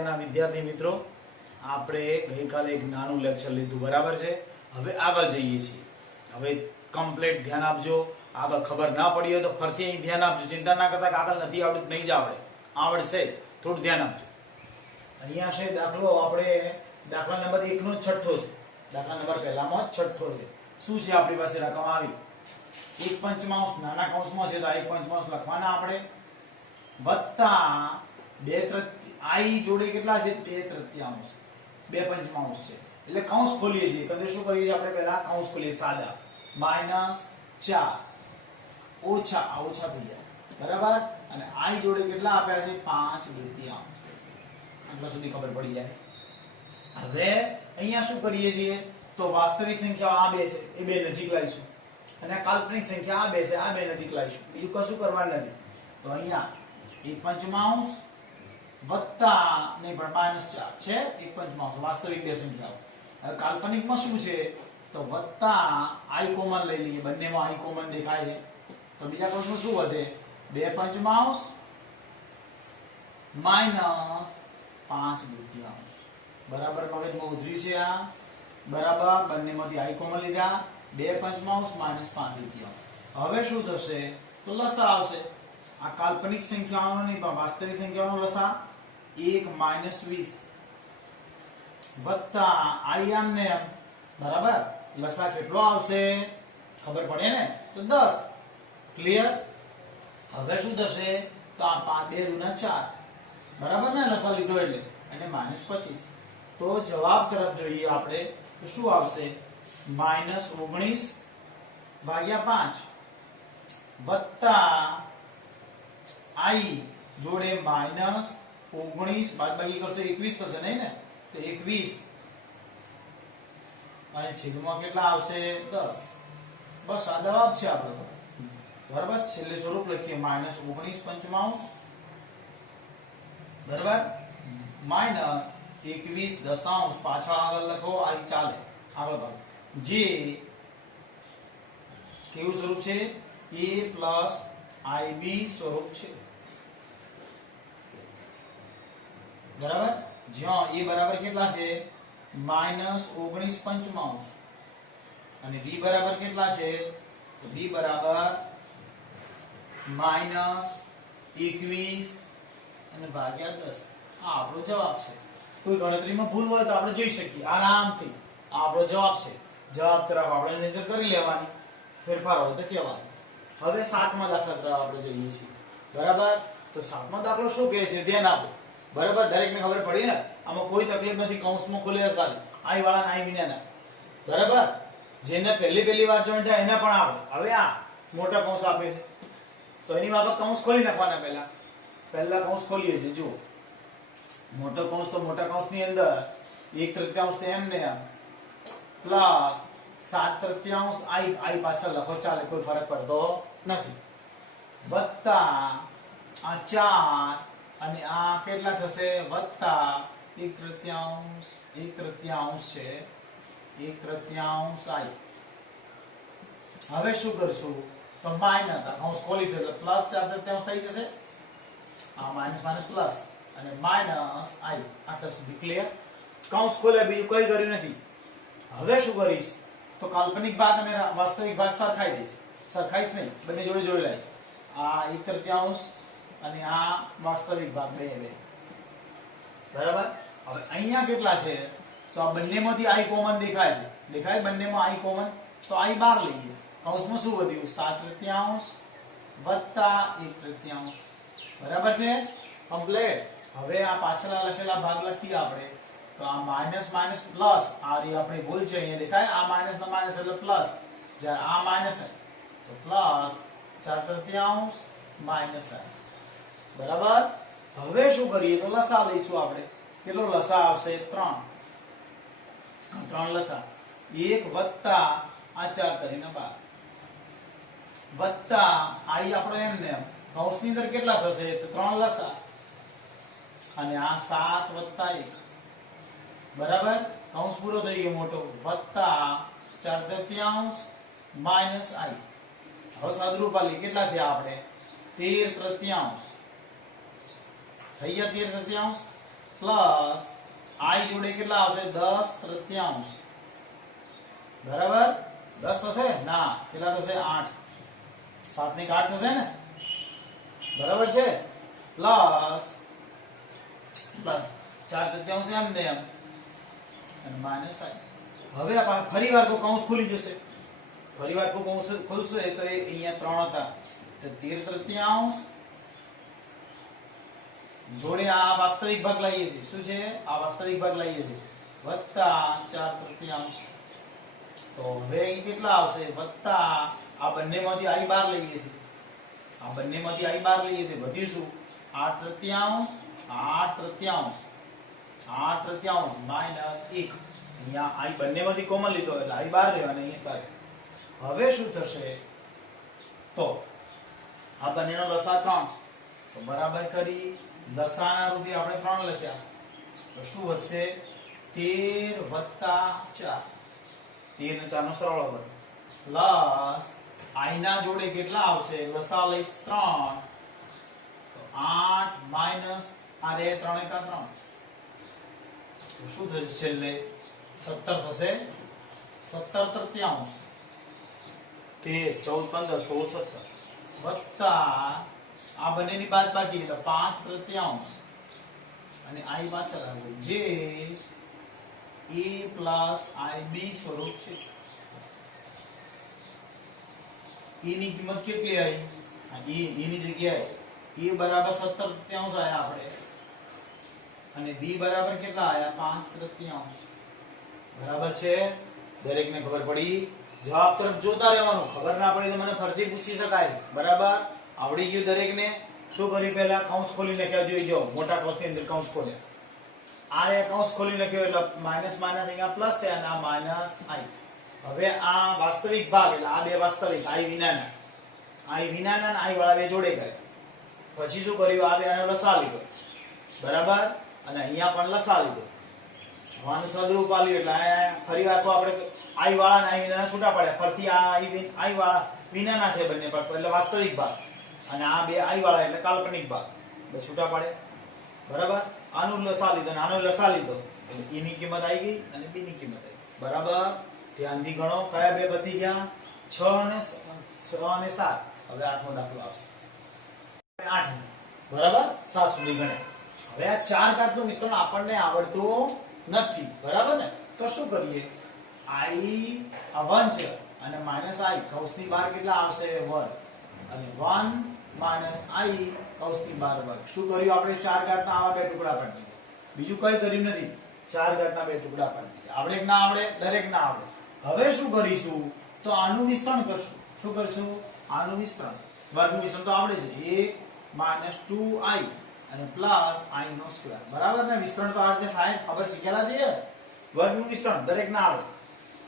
નમસ્કારના વિદ્યાર્થી મિત્રો, આપણે ગઈકાલે એક નાનું લેક્ચર લીધું, બરાબર છે. હવે આગળ જઈએ છીએ. હવે કમ્પ્લીટ ધ્યાન આપજો. આગળ ખબર ના પડી હોય તો ફરીથી અહીં ધ્યાન આપજો. ચિંતા ના કરતા કે આગળ નથી આવડતું, નહીં જ આવડે, આવડશે જ. થોડું ધ્યાન આપજો. અહીંયા છે દાખલો, આપણે દાખલા નંબર 1 નો છઠ્ઠો છે. દાખલા નંબર પહેલામાં છઠ્ઠો છે. શું છે આપણી પાસે રકમ આવી? 1/5 નાના કૌંસમાં છે તો 1/5 લખવાના આપણે, વત્તા 2/3 જોડે કેટલા છે? 2/3, 2/5 છે. એટલે કૌંસ ખોલીએ છીએ. તો શું કરીએ છીએ આપણે? પહેલા કૌંસ ખોલીએ સાદા, -4 ઓછા ઓછા થઈ જાય, બરાબર. અને i જોડે કેટલા આપ્યા છે? 5/3. આટલા સુધી ખબર પડી જાય. હવે અહીંયા શું કરીએ છીએ? તો વાસ્તવિક સંખ્યાઓ આ બે છે, એ બે નજીક લાવીશું, અને કાલ્પનિક સંખ્યા આ બે છે, આ બે નજીક લાવીશું. બીજું કશું કરવાનું નથી. તો અહીંયા 1/5 વત્તા નહીં પણ -4 છે, 1/5 વાસ્તવિક બે સંખ્યાઓ. હવે કાલ્પનિકમાં શું છે? તો વત્તા i કોમન લઈ લઈએ, બંનેમાં i કોમન દેખાય છે. તો બીજા કૌંસમાં શું વધે? 2/5 -5/3. બરાબર, મગજમાં ઉતર્યું છે આ? બરાબર, બંનેમાંથી i કોમન લીધા, 2/5 -5/3. હવે શું થશે? તો લસા આવશે. આ કાલ્પનિક સંખ્યાઓનો નહીં પણ વાસ્તવિક સંખ્યાઓનો લસા 1 - 20 વત્તા i આમને એમ, બરાબર. લસા કેટલો આવશે? ખબર પડે ને? તો 10. ક્લિયર? હવે શું થશે? તો આ 2 × 4, બરાબર ને? લસા લીધો એટલે, અને -25. તો જવાબ તરફ જોઈએ આપણે તો શું આવશે? -19/5 વત્તા i જોડે -19 બાદબાકી કરશો 21 થશે, નહીં ને? તો 21 અને છેદમાં કેટલા આવશે? 10. બસ આ જવાબ છે આપણો, બરાબર. છેલ્લે સ્વરૂપ લખીએ, -19/5 બરાબર, -21 પાછળ આગળ લખો, આ ચાલે આગળ ભાગ. જે કેવું સ્વરૂપ છે? a + ib સ્વરૂપ છે, બરાબર. જ્યાં a બરાબર કેટલા છે? -19/5 અને b બરાબર કેટલા છે? તો b બરાબર -21 અને ભાગ્યા 10. આ આપણો જવાબ છે. કોઈ ગણતરીમાં ભૂલ હોય તો આપણે જોઈ શકીએ આરામથી. આ આપણો જવાબ છે. જવાબ તરફ આપણે નજર કરી લેવાની, ફેરફાર હોય તો કહેવાનું. હવે 7મા દાખલા તરફ આપણે જઈએ છીએ, બરાબર. તો 7મા દાખલો શું કહે છે? ધ્યાન આપો, બરાબર. દરેકને ખબર પડી ને? આમાં કોઈ તકલીફ નથી. કૌંસમાં ખોલ્યા ખાલી i વાળા i વિનાના, બરાબર. જેને પહેલી વાર જોઈન થાય એને પણ આવડે. હવે આ મોટા કૌંસ આપે છે તો એની બાબત કૌંસ ખોલી નાખવાના. પહેલા કૌંસ ખોલીએ છીએ. જુઓ, મોટો કૌંસ તો મોટા કૌંસની અંદર 1/3 એમને એમ પ્લસ 7/3 i પાછળ લખો, ચાલે, કોઈ ફરક પડતો નથી. વત્તા આ 4 અને આ કેટલા થશે? વત્તા 1/3 છે, 1/3 i. હવે શું કરશું? તો માઇનસ, આ કૌંસ ખોલી છે એટલે પ્લસ 4/3 થઈ જશે. આ માઇનસ પ્લસ અને માઇનસ i. આટલા સુધી ક્લિયર? કૌંસ ખોલ્યા, બીજું કઈ કર્યું નથી. હવે શું કરીશ? તો કાલ્પનિક ભાગ અને વાસ્તવિક ભાગ સરખાઈ દઈશ. સરખાઈશ નહીં, બંને જોડે જોડે લાવીશ. આ 1/3 અને આ વાસ્તવિક ભાગ બે, બરાબર. હવે અહીંયા કેટલા છે? તો આ બંનેમાંથી i કોમન દેખાય છે. દેખાય બંનેમાં i કોમન, તો i બહાર લઈએ. કૌંસમાં શું વધ્યું? 7/3 વત્તા 1/3, બરાબર છે? કમ્પ્લીટ. હવે આ પાછલા લખેલા ભાગ લખીએ આપણે. તો આ માઇનસ પ્લસ, આ રી આપણી ભૂલ છે, અહીંયા દેખાય. આ માઇનસ ના માઇનસ એટલે પ્લસ, જ્યારે આ માઇનસ તો પ્લસ 4/3 માઇનસ i, બરાબર. હવે શું કરીએ? તો લસા લઈશું આપણે. કેટલો લસા આવશે? 3 લસા. 1 વત્તા આ 4 કરીને 12 વત્તા i આપણો એમને એમ કૌંસની અંદર કેટલા થશે? તો 3 લસા અને આ 7 વત્તા 1, બરાબર. કૌંસ પૂરો થઈ ગયો મોટો. વત્તા 4/3 માઇનસ i. હવે સાદુરૂપાલી કેટલા થયા આપણે? 13/3 થઈ ગયા. 13/3 પ્લસ આઈ જોડે કેટલા આવશે 10/3 બરાબર 10 થશે ના કેટલા થશે 8 7 ને 8 થશે ને બરાબર છે પ્લસ 4/3 એમ ને એમ અને માઇનસ આઈ હવે આપણે ફરીવાર કો કૌંસ ખુલી જશે ફરીવાર કો કૌંસ ખુલશે તો એ અહીંયા 3 હતા તો 13/3 જોડે આ વાસ્તવિક ભાગ લઈએ છીએ શું છે આ વાસ્તવિક ભાગ લઈએ છીએ વત્તા 4/3 તો હવે અહીં કેટલા આવશે વત્તા આ બંનેમાંથી i બાર લઈએ છીએ આ બંનેમાંથી i બાર લઈએ છીએ વધ્યું શું 8/3 માઈનસ 1 અહીંયા i બંનેમાંથી કોમન લીધો એટલે i બાર રહ્યો અને અહીં બાર હવે શું થશે તો આ બંનેનો લસા 3 તો બરાબર કરી લસાના રૂપે આપણે 3 લખ્યા તો શું વધશે 13 + 4 13 ને 4 નો સરવાળો કરો પ્લસ i ના જોડે કેટલા આવશે લસા લઈશ 3 તો 8 માઈનસ આ રે 3 * 3 તો શું થશે છેલ્લે 17 થશે 17/3 13 14 15 16 17 વત્તા આ બંનેની બાદબાકી એટલે 5/3 અને i પાછળ આવે જે a + ib સ્વરૂપ છે e ની કિંમત કેટલી આવી e ની જગ્યાએ e બરાબર 17/3 આયા આપણે અને b બરાબર કેટલા આયા 5/3 બરાબર છે દરેકને ખબર પડી જવાબ તરફ જોતા રહેવાનું ખબર ના પડી તો મને ફરીથી પૂછી શકાય બરાબર આવડી ગયું દરેકને શું કરી પહેલા કૌંસ ખોલી નાખ્યા જોઈ જો મોટા કૌંસની અંદર કૌંસ ખોલ્યા આ એક કૌંસ ખોલી નાખ્યો એટલે માઈનસ માઈનસ અહીંયા પ્લસ થયા અને આ માઈનસ i હવે આ વાસ્તવિક ભાગ એટલે આ બે વાસ્તવિક i વિનાના અને i વાળા બે જોડે કરે પછી શું કર્યું આ બે આનો લસા લીધો બરાબર અને અહીંયા પણ લસા લીધો આનું સદરૂપ આલ્યું એટલે ફરીવાર તો આપણે i વાળા અને i વિનાના છૂટા પડ્યા ફરતી આ i વાળા વિનાના છે બંને પર એટલે વાસ્તવિક ભાગ અને આ બે i વાળા એટલે કાલ્પનિક ભાગ બે છૂટા પડે બરાબર આનું લસા લીધો અને આનો લસા લીધો એટલે e ની કિંમત આવી ગઈ અને b ની કિંમત આવી બરાબર ધ્યાનથી ગણો કયા બે બધી ગયા 6 અને 7 હવે 8મો દાખલો આવશે 8 બરાબર 7 સુધી ગણ્યા હવે આ ચાર ઘાતનું મિશ્રણ આપણને આવડતું નથી બરાબર ને તો શું કરીએ i આ 1 છે અને -i કૌંસની બહાર કેટલા આવશે વર્ગ અને 1 - i કૌંસની બહાર વર્ગ શું કર્યું આપણે ચાર ઘાતના આવા બે ટુકડા પાડી દીધા બીજું કઈ કર્યું નથી ચાર ઘાતના બે ટુકડા પાડી દીધા આવડે કે ના આવડે દરેક ના આવડે હવે શું કરીશું તો આનું વિસ્તરણ કરશું શું કરશું આનું વિસ્તરણ વર્ગનું વિસ્તરણ તો આવડે છે 1 - 2i અને પ્લસ i નો સ્ક્વેર બરાબર ને વિસ્તરણ તો આ રીતે થાય ખબર શીખેલા છે વર્ગનું વિસ્તરણ દરેક ના આવડે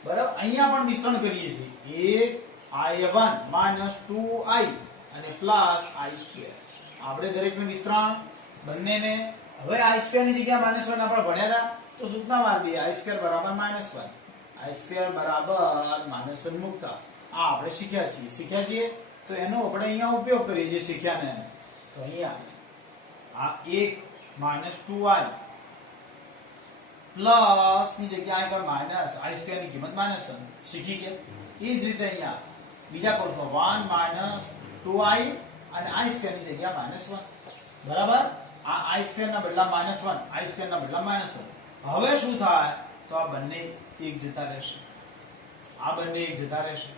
બરાબર અહીંયા પણ વિસ્તરણ કરીએ છીએ 1i1 - 2i અને પ્લસ i સ્ક્વેર આપણે દરેકનું વિસ્તરણ બંનેને હવે i સ્ક્વેર ની જગ્યાએ -1 આપણે ભણ્યા હતા તો સૂત્રના માર દઈએ i સ્ક્વેર બરાબર -1 i સ્ક્વેર બરાબર -1 મૂકતા આ આપણે શીખ્યા છીએ તો એનો આપણે અહીંયા ઉપયોગ કરીએ જે શીખ્યા ને તો અહીંયા આ 1 - 2i પ્લસ ની જગ્યાએ આગળ માઈનસ i સ્ક્વેર ની કિંમત -1 શીખી ગયા એ જ રીતે અહીંયા બીજા કોર્સમાં 1 - 2i અને i સ્ક્વેર ની જગ્યાએ -1 બરાબર આ i સ્ક્વેર ના બદલા -1 i સ્ક્વેર ના બદલા -1 હવે શું થાય તો આ બંને એક જતા રહેશે આ બંને એક જતા રહેશે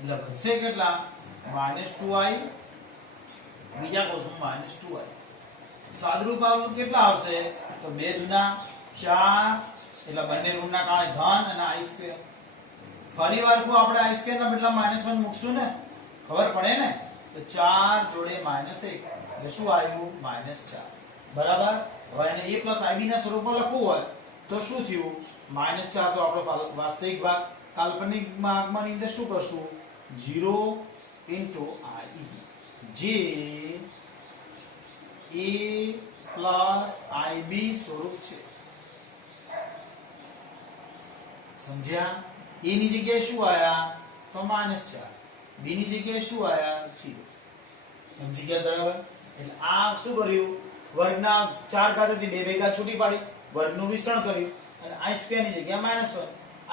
એટલે વધશે કેટલા -2i બીજા કોર્સમાં -2i સાદરૂપ આવું કેટલા આવશે તો 2 દુના 4 એટલે બંને ઋણના કારણે ધન અને i સ્ક્વેર ફરીવાર કો આપણે i સ્ક્વેર ના બદલા -1 મૂકશું ને ખબર પડે ને તો 4 જોડે -1 એટલે શું આવ્યું -4 બરાબર હવે એને a + ib ના સ્વરૂપમાં લખવું હોય તો શું થયું -4 તો આપણો વાસ્તવિક ભાગ કાલ્પનિક ભાગમાં અંદર શું કરશું 0 * i જે a + ib સ્વરૂપ છે સમજ્યા a ની જગ્યાએ શું આયા તો -4 b ની જગ્યાએ શું આયા 0 સમજી ગયા બરાબર એટલે આ શું કર્યું વર્ગના 4 ઘાતથી 2 ભેગા છૂટી પાડી, વર્ગનું વિસ્તરણ કર્યું અને i સ્ક્વેર ની જગ્યા -1,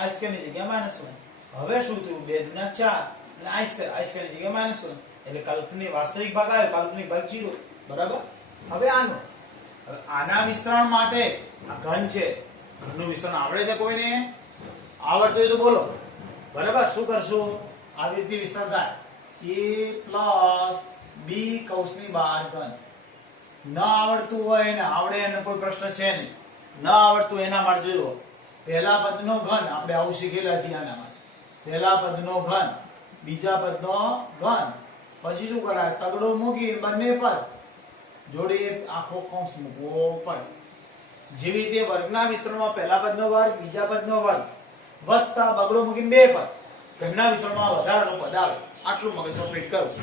i સ્ક્વેર ની જગ્યા -1. હવે શું થયું? 2 દુના 4 અને i સ્ક્વેર ની જગ્યા -1. એટલે કાલ્પનિક વાસ્તવિક ભાગ આવ્યો, કાલ્પનિક ભાગ 0. બરાબર. હવે આના વિસ્તરણ માટે આ ઘન છે, ઘનનું વિસ્તરણ આવડે છે કોઈને? આવડતું હોય તો બોલો. બરાબર. શું કરશું? આવી રીતે વિસ્તરણ થાય a + b કૌંસની બહાર ઘન. ન આવડતું હોય ને આવડે એનો કોઈ પ્રશ્ન છે નહીં. ન આવડતું એના માટે જોયો પહેલા પદનો ઘન આપણે આવું શીખેલા છીએ. આના માટે પહેલા પદનો ઘન, બીજા પદનો ઘન, પછી શું કરાય? તગડો મૂકી બંને પદ જોડે આખો કૌંસ મૂકવો પડે. જેવી રીતે વર્ગના વિસ્તરણમાં પહેલા પદનો વર્ગ, બીજા પદનો વર્ગ વત્તા બગડો મૂકીને બે પદ, ઘનના વિસ્તરણમાં વધારાનો પદ આવે. આટલું મગજમાં ફિટ કરવું.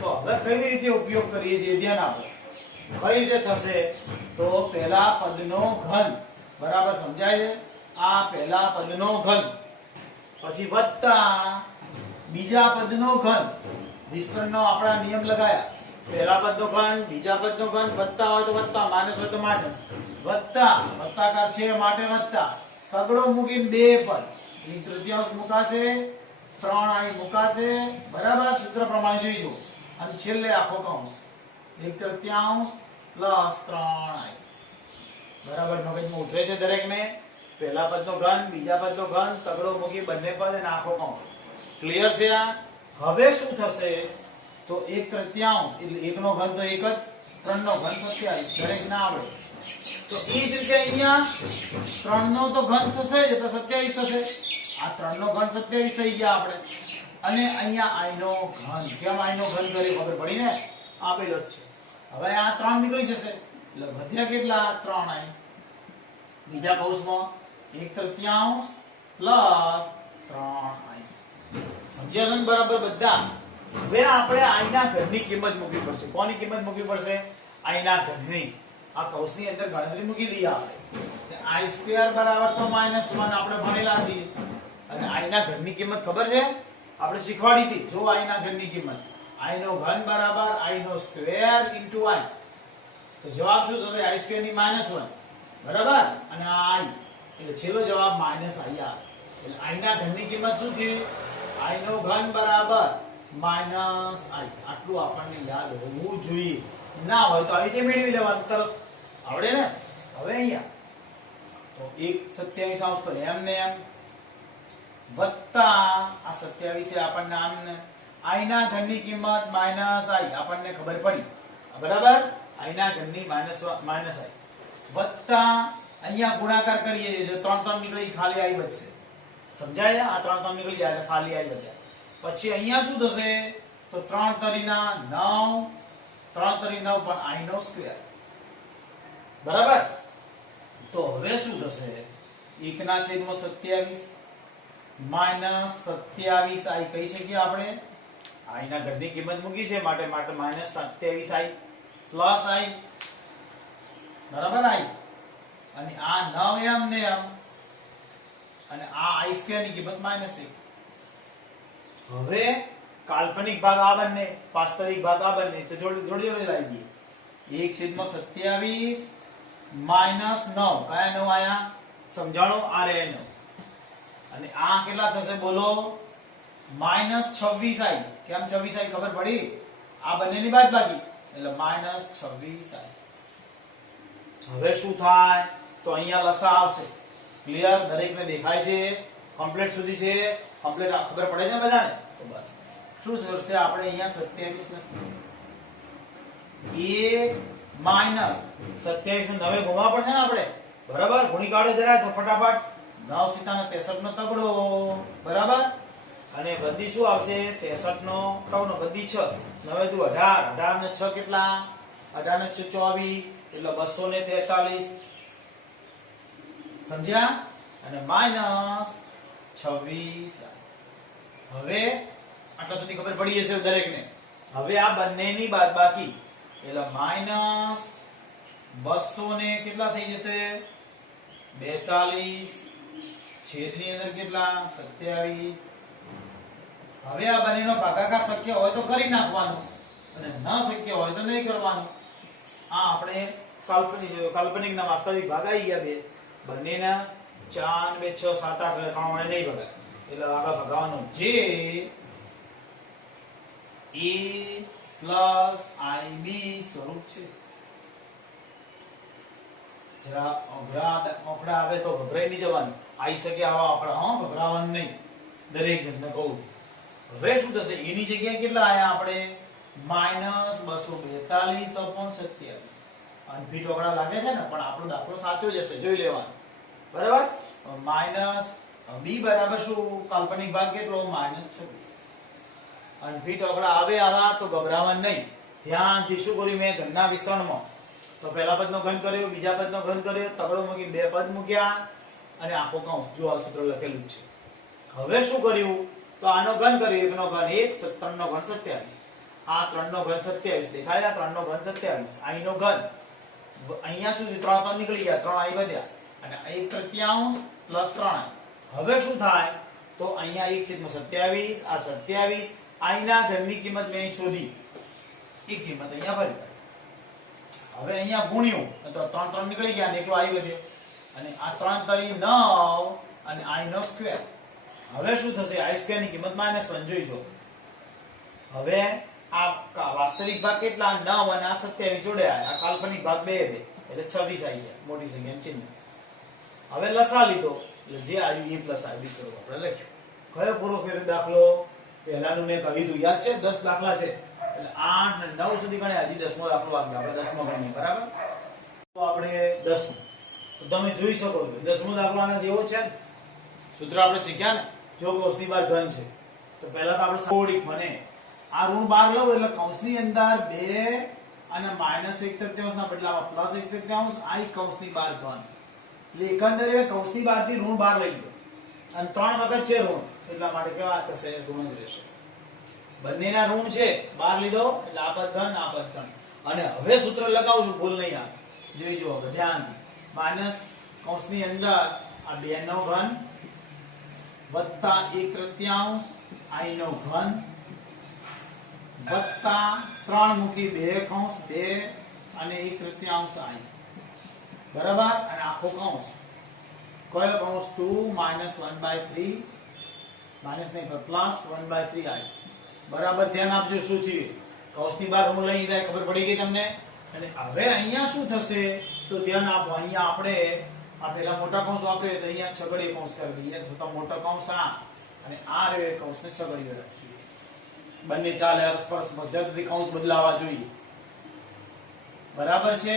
તો હવે કેવી રીતે ઉપયોગ કરીએ છીએ ધ્યાન આપો. કઈ રીતે થશે? તો પહેલા પદનો ઘન, બરાબર સમજાય છે? આ પહેલા પદનો ઘન, પછી વત્તા બીજા પદનો ઘન. વિસ્તરણનો આપણા નિયમ લગાયા. પહેલા પદનો ઘન, બીજા પદનો ઘન, વત્તા હોય તો વત્તા, માઈનસ હોય તો માઈનસ. વત્તા વત્તાકાર છે માટે વત્તા તગડો મૂકીને બે પદ, 1/3 મુકાશે, 3i મુકાશે. બરાબર. સૂત્ર પ્રમાણે જોઈજો. અને છેલ્લે આખો કૌંસ 1/3 + 3i. બરાબર. મગજમાં ઉતરે છે દરેકને? પહેલા પદનો ઘન, બીજા પદનો ઘન, તગડો મૂકી બંને પદ અને આખો કૌંસ. ક્લિયર છે આ? હવે શું થશે? તો 1/3 એટલે 1 નો ઘન તો 1 જ, 3 નો ઘન 27. દરેક ના આવડે તો એ જ રીતે અહીંયા 3 નો તો ઘન થશે એટલે 27 થશે. આ 3 નો ઘન 27 થઈ ગયા આપણે. અને અહીંયા i નો ઘન. કેમ i નો ઘન કર્યો? ખબર પડી ને? આપેલો જ છે. હવે આ 3 નીકળી જશે એટલે વધ્યા કેટલા? 3i. બીજા કૌંસમાં 1/3 + 3i. સમજ્યા છો ને બરાબર બધા? હવે આપણે i ના ઘનની કિંમત મૂકવી પડશે. કોની કિંમત મૂકવી પડશે? i ના ઘનની. આ કૌંસની અંદર ગણતરી મૂકી દઈએ આપણે. i² બરાબર તો -1 આપણે ભણેલા છીએ. અને i ના ઘનની કિંમત ખબર છે? આપણે શીખવાડી હતી. જો i ના ઘનની કિંમત, i નો ઘન બરાબર i નો સ્ક્વેર * i. તો જવાબ શું થશે? i² ની -1. બરાબર. અને આ i એટલે છેલ્લો જવાબ -i આવે. એટલે i ના ઘનની કિંમત શું થઈ? i નો ઘન બરાબર -i. આટલું આપણને યાદ હોવું જોઈએ. ના હોય તો આવી રીતે મેળવી લેવાનું. ચલો આવડે ને? હવે અહીંયા તો 1/27 તો એમ ને એમ વત્તા આ 27 આપણને આમને i ના ઘનની કિંમત -i આપણને ખબર પડી. બરાબર. i ના ઘનની -i વત્તા અહીંયા ગુણાકાર કરીએ જો 3 નીકળી ખાલી i વધશે. સમજાય? આ 3 નીકળી જાય એટલે ખાલી i વધ્યા. પછી અહીંયા શું થશે? તો 3 તરીના 9, 3 તરી 9 પણ i નો સ્ક્વેર. બરાબર. તો હવે શું થશે? 1/27 -27i કહી શકીએ આપણે. i ના ઘનની કિંમત મૂકી છે માટે -27i + i. બરાબર. i અને આ 9 એમ ને એમ અને આ i² ની કિંમત -1. હવે કાલ્પનિક ભાગ આ બંને, વાસ્તવિક ભાગ આ બંને, તો જોડે જોડે લાવી દઈએ. 1/27 -9 કયા 9 આયા? સમજાણો આ રે 9. અને આ કેટલા થશે બોલો? -26i. કેમ 26i ખબર પડી? આ બંનેની બાદબાકી એટલે -26i. હવે શું થાય? તો અહીંયા લસા આવશે. ક્લિયર? દરેકને દેખાય છે? કમ્પ્લીટ સુધી છે? કમ્પ્લીટ ખબર પડે છે બધાને? તો બસ શું કરશે આપણે અહીંયા 27 -1 -27 9 ગુણવા પડશે ને આપણે. બરાબર. ગુણી કાઢો જરા તો ફટાફટ. 9 સીતાના 63 નો તગડો. બરાબર. અને બધી શું આવશે? 63 નો કવનો બધી 6. 9 દુ 18, 18 ને 6 કેટલા? 18 ને 6 24 એટલે 243. સમજ્યા? અને -26. હવે આટલા સુધી ખબર પડી જશે દરેકને. હવે આ બંનેની બાદબાકી એટલે -200 ને કેટલા થઈ જશે? 42 છેદની અંદર કેટલા? 27. હવે આ બંનેનો ભાગાકાર શક્ય હોય તો કરી નાખવાનું અને ન શક્ય હોય તો નહીં કરવાનું. આ આપણે કાલ્પનિકના વાસ્તવિક ભાગ આવી ગયા બે. બંનેના 4 2 6 7 8 એટલે ત્રણ વડે નહીં ભગાય. એટલે આગળ ભગાવવાનું જે a ib સ્વરૂપ છે. જરા આંકડા આવે તો ગભરાઈ નહીં જવાનું. આવી શકે આવા આંકડા, હા, ગભરાવાનું નહીં. દરેક જણને કહું. હવે શું થશે? એની જગ્યાએ કેટલા આયા આપણે? -242/27. અનફિટ આંકડા લાગે છે ને, પણ આપણો દાખલો સાચો જ હશે, જોઈ લેવાનું. બરાબર? માઈનસ b બરાબર શું? કાલ્પનિક ભાગ કેટલો? -26. અનફિટ આંકડા આવે આવા તો ગભરાવાનું નહીં. ધ્યાનથી શું કર્યું મેં ઘનના વિસ્તરણમાં? તો પહેલા પદનો ઘન કર્યો, બીજા પદનો ઘન કર્યો, તગડો મૂકી બે પદ મૂક્યા અને આખો કૌંસ. જો આ સૂત્ર લખેલું છે. હવે શું કર્યું? તો આનો ઘન કર્યો, એકનો ઘન 1, 3 નો ઘન 27. આ 3 નો ઘન 27 દેખાય? આ 3 નો ઘન 27. આનો ઘન અહીંયા સુધી 3 તો નીકળી ગયા, 3 આવી વધ્યા અને 1/3 પ્લસ 3. હવે શું થાય? તો અહીંયા 1/27, આ 27. આના ઘનની કિંમત મેં અહીં શોધી. એ કિંમત અહીંયા ભરી. હવે અહીંયા ગુણ્યું તો 3 3 નીકળી ગયા અને એકલો આવી વધ્યો અને આ 3 3 9 અને i નો સ્ક્વેર. હવે શું થશે? i સ્ક્વેર ની કિંમત -1 જોઈજો. હવે આ વાસ્તવિક ભાગ કેટલા? 9 અને આ 27 જોડ્યા. આ કાલ્પનિક ભાગ 2 એટલે 26 આવી ગયા, મોટી સંખ્યાનું ચિહ્ન. હવે લસા લીધો એટલે જે આવ્યું એ પ્લસ આવી સ્વરૂપ આપણે લખ્યું. કયો પૂરો ફેરનો દાખલો? પહેલાનું મેં કહી દીધું, યાદ છે? 10 દાખલા છે એટલે 8 ને 9 સુધી ગણ્યા. હજી 10મો દાખલો આવી ગયો. આપણે 10મો ગણીએ. બરાબર? તો આપણે 10મો. તો તમે જોઈ શકો છો 10મો દાખલો આના જેવો છે ને. સૂત્ર આપણે શીખ્યા ને, જો કૌંસની બહાર ઘન છે તો પહેલા તો આપણે થોડીક મને આ ઋણ 12 લઉં એટલે કૌંસની અંદર 2 અને -1/3 ના બદલામાં +1/3 i કૌંસની બહાર ઘન. એટલે એકંદરે કૌંસની બહારથી ઋણ 12 લઈ લો અને 3 વખત છે ઋણ, એટલા માટે કેવા થશે? ઋણ જ રહેશે. બંનેના ઋણ છે, 12 લીધો એટલે આ પદ ધન, આ પદ ધન. અને હવે સૂત્ર લગાવું છું, ભૂલ નહીં આવે. જોઈજો હવે ધ્યાનથી. માઇનસ કૌંસની અંદર આ 2 નો ઘન વત્તા 1/3 i નો ઘન વત્તા 3 મૂકી 2 કૌંસ 2 અને 1/3 i. બરાબર? અને આખો કૌંસ. કયો કૌંસ? 2 -1/3 માઇનસ નહીં પણ પ્લસ 1/3 i. બરાબર? ધ્યાન આપજો શું થયું. કૌંસની બહાર ઋણ લઈ જાય, ખબર પડી ગઈ તમને? અને હવે અહીંયા શું થશે? તો ધ્યાન આપો. અહીંયા આપણે આ પેલા મોટા કૌંસ વાપરીએ તો અહીંયા છગડીયો કૌંસ કરી દઈએ. તો મોટો કૌંસ આ અને આ રહ્યો કૌંસને છગડીયો રાખીએ. બંને ચાલે, અરસ્પરસ પદ્ધતિથી કૌંસ બદલાવા જોઈએ. બરાબર છે?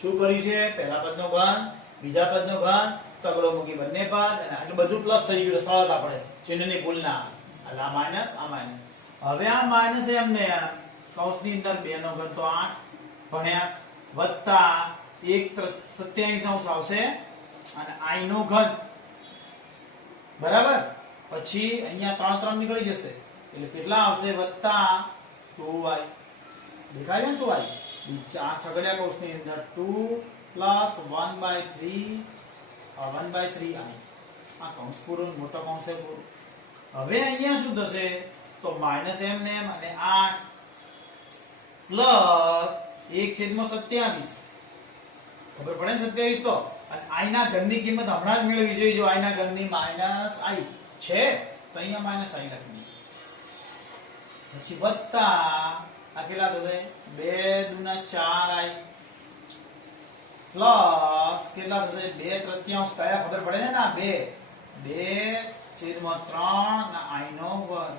શું કર્યું છે? પહેલા પદનો ઘન, બીજા પદનો ઘન, તગડો મૂકી બંને પદ અને આટલું બધું પ્લસ થઈ ગયું. સરળતા પડે, ચિહ્નની ભૂલ ના આવે. એટલે આ માઈનસ, આ માઈનસ. હવે આ માઈનસ એમને કૌંસની અંદર 2 નો ઘન તો 8 ભણ્યા વત્તા 1/27 આવશે અને i નો ઘન. બરાબર? પછી અહીંયા 3 3 નીકળી જશે એટલે કેટલા આવશે? વત્તા 2i. દેખાય છે ને 2i? આ છગડિયા કૌંસની અંદર 2 પ્લસ 1/3 i. આ કૌંસ પૂરું, મોટો કૌંસ છે પૂરું. હવે અહીંયા શું થશે? તો માઈનસ એમ ને એમ અને 8 પ્લસ 1/27. ખબર પડે ને? 27 તો. અને i ના ઘનની કિંમત હમણાં જ મેળવી જોઈએ. જો i ના ઘનની -i છે તો અહીંયા -i લખી દઈએ. પછી વત્તા આ કેટલા થશે? 2 દુના 4i પ્લસ કેટલા થશે? 2/3 કયા ખબર પડે છે ને? 2/3 ના i નો વર્ગ.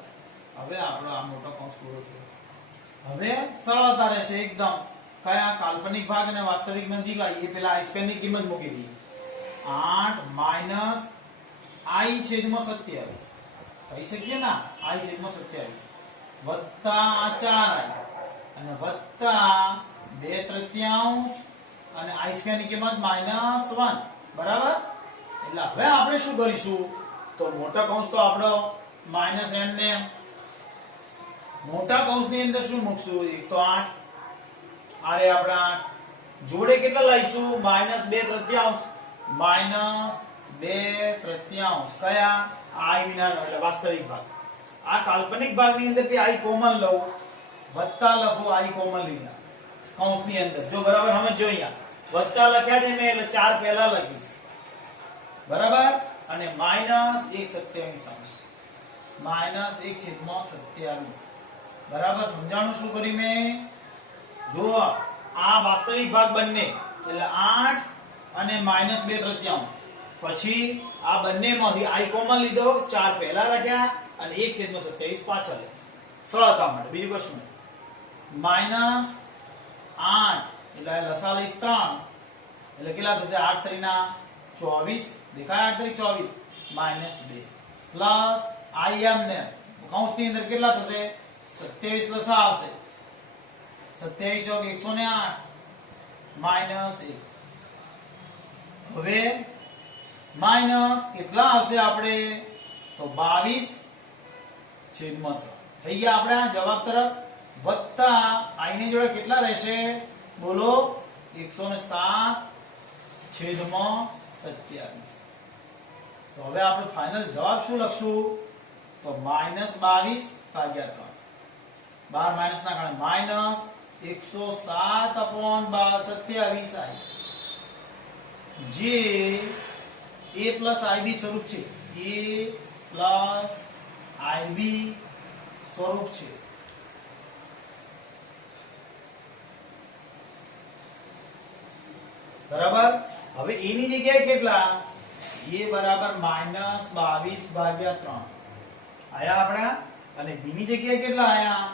હવે આપણો આ મોટો કૌંસ પૂરો થયો. હવે સરળતા રહેશે એકદમ. કયા? કાલ્પનિક ભાગ અને વાસ્તવિક નજીક લાવીએ. પેલા i સ્ક્વેર ની કિંમત મૂકી દઈએ. 8 માઈનસ i/27 કહી શકીએ ને? i/27 વત્તા 4i અને વત્તા 2/3 અને i સ્ક્વેર ની કિંમત -1. બરાબર? એટલે હવે આપણે શું કરીશું? તો મોટા કૌંસ તો આપણો માઈનસ m ને મોટા કૌંસની અંદર શું મૂકશું? એક તો 8 આરે આપણે 8 જોડે કેટલા લાવીશું? -2/3 -2/3 કયા? i વિનાનો એટલે વાસ્તવિક ભાગ. આ કાલ્પનિક ભાગની અંદર થી i કોમન લઉં વત્તા લખો i કોમન લીધા કૌંસની અંદર. જો બરાબર સમજો અહીંયા વત્તા લખ્યા છે મેં એટલે 4 પહેલા લખીશ, બરાબર, અને માઇનસ 1/27 માઇનસ 1/27, બરાબર. સમજાણું શું કર્યું મેં? જુઓ, આ વાસ્તવિક ભાગ બંને એટલે 8 અને -2/3, પછી આ બંનેમાંથી i કોમન લીધો, 4 પહેલા લખ્યા અને 1/27 પાછળ લખ્યા સરળતા માટે, બીજું કશું નહીં. -8 એટલે લસા લઈશ 3 એટલે કેટલા થશે? 8 3 24, દેખાય? 8 3 24 -2 પ્લસ i એમને કૌંસની અંદર કેટલા થશે? 27 લસા આવશે, 27 ચોક 108 -1. હવે માઇનસ કેટલા આવશે આપણે? તો 22/3 થઈ ગયા આપણે જવાબ તરફ, વત્તા i ની જોડે કેટલા રહેશે? બોલો, 107/27. તો હવે આપણે ફાઇનલ જવાબ શું લખશું? તો -22/3, 12 માઇનસ ના કારણે માઇનસ 107/27 i, જે a પ્લસ ib સ્વરૂપ છે, a પ્લસ ib સ્વરૂપ છે. બરાબર. હવે a ની જગ્યાએ કેટલા? a બરાબર -22/3 આયા આપણા, અને b ની જગ્યાએ કેટલા આયા?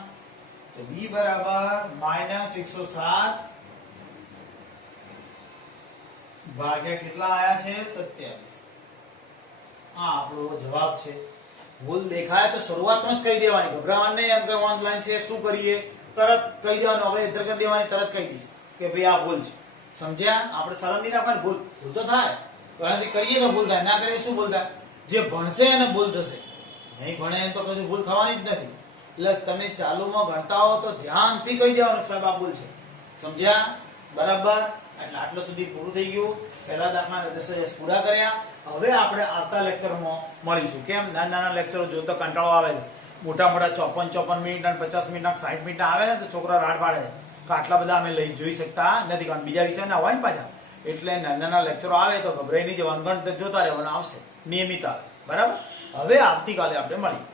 તો b બરાબર -107 ભાગ્યા કેટલા આયા છે? 27. આ આપણો જવાબ છે. ભૂલ દેખાય તો શરૂઆતમાં જ કહી દેવાની, ગભરાવાનું નહીં. એમ કે ઓનલાઈન છે શું કરીએ, તરત કહી દેવાનું. હવે એન્ટર કરી દેવાની, તરત કહી દઈશ કે ભાઈ આ ભૂલ છે. સમજ્યા? આપણે શરમ નહીં રાખવાની. ભૂલ તો થાય, ગણતરી કરીએ તો ભૂલ થાય, ના કરીએ શું ભૂલ થાય? જે ભણશે એને ભૂલ થશે, નહીં ભણે તો કશું ભૂલ થવાની જ નથી. એટલે તમે ચાલુમાં ગણતા હો તો ધ્યાનથી કહી દેવાનું, સાહેબ આ ભૂલ છે. સમજ્યા? બરાબર. એટલે આટલો સુધી પૂરું થઈ ગયું. પહેલા દાખલા 10 પૂરા કર્યા. હવે આપણે આવતા લેક્ચરમાં મળીશું. કેમ? નાના નાના લેક્ચરો જોતો કંટાળો આવે છે. મોટા મોટા 54 મિનિટ અને 50 મિનિટ 60 મિનિટ આવે છે તો છોકરા રાડ પાડે છે કે આટલા બધા અમે લઈ જોઈ શકતા નથી, કારણ બીજા વિષયના હોય ને પાછા. એટલે નાના નાના લેક્ચરો આવે તો ગભરાઈ નહીં જવાનું, ગણતરી જોતા રહેવાનું, આવશે નિયમિત આવે. બરાબર. હવે આવતીકાલે આપણે મળીએ.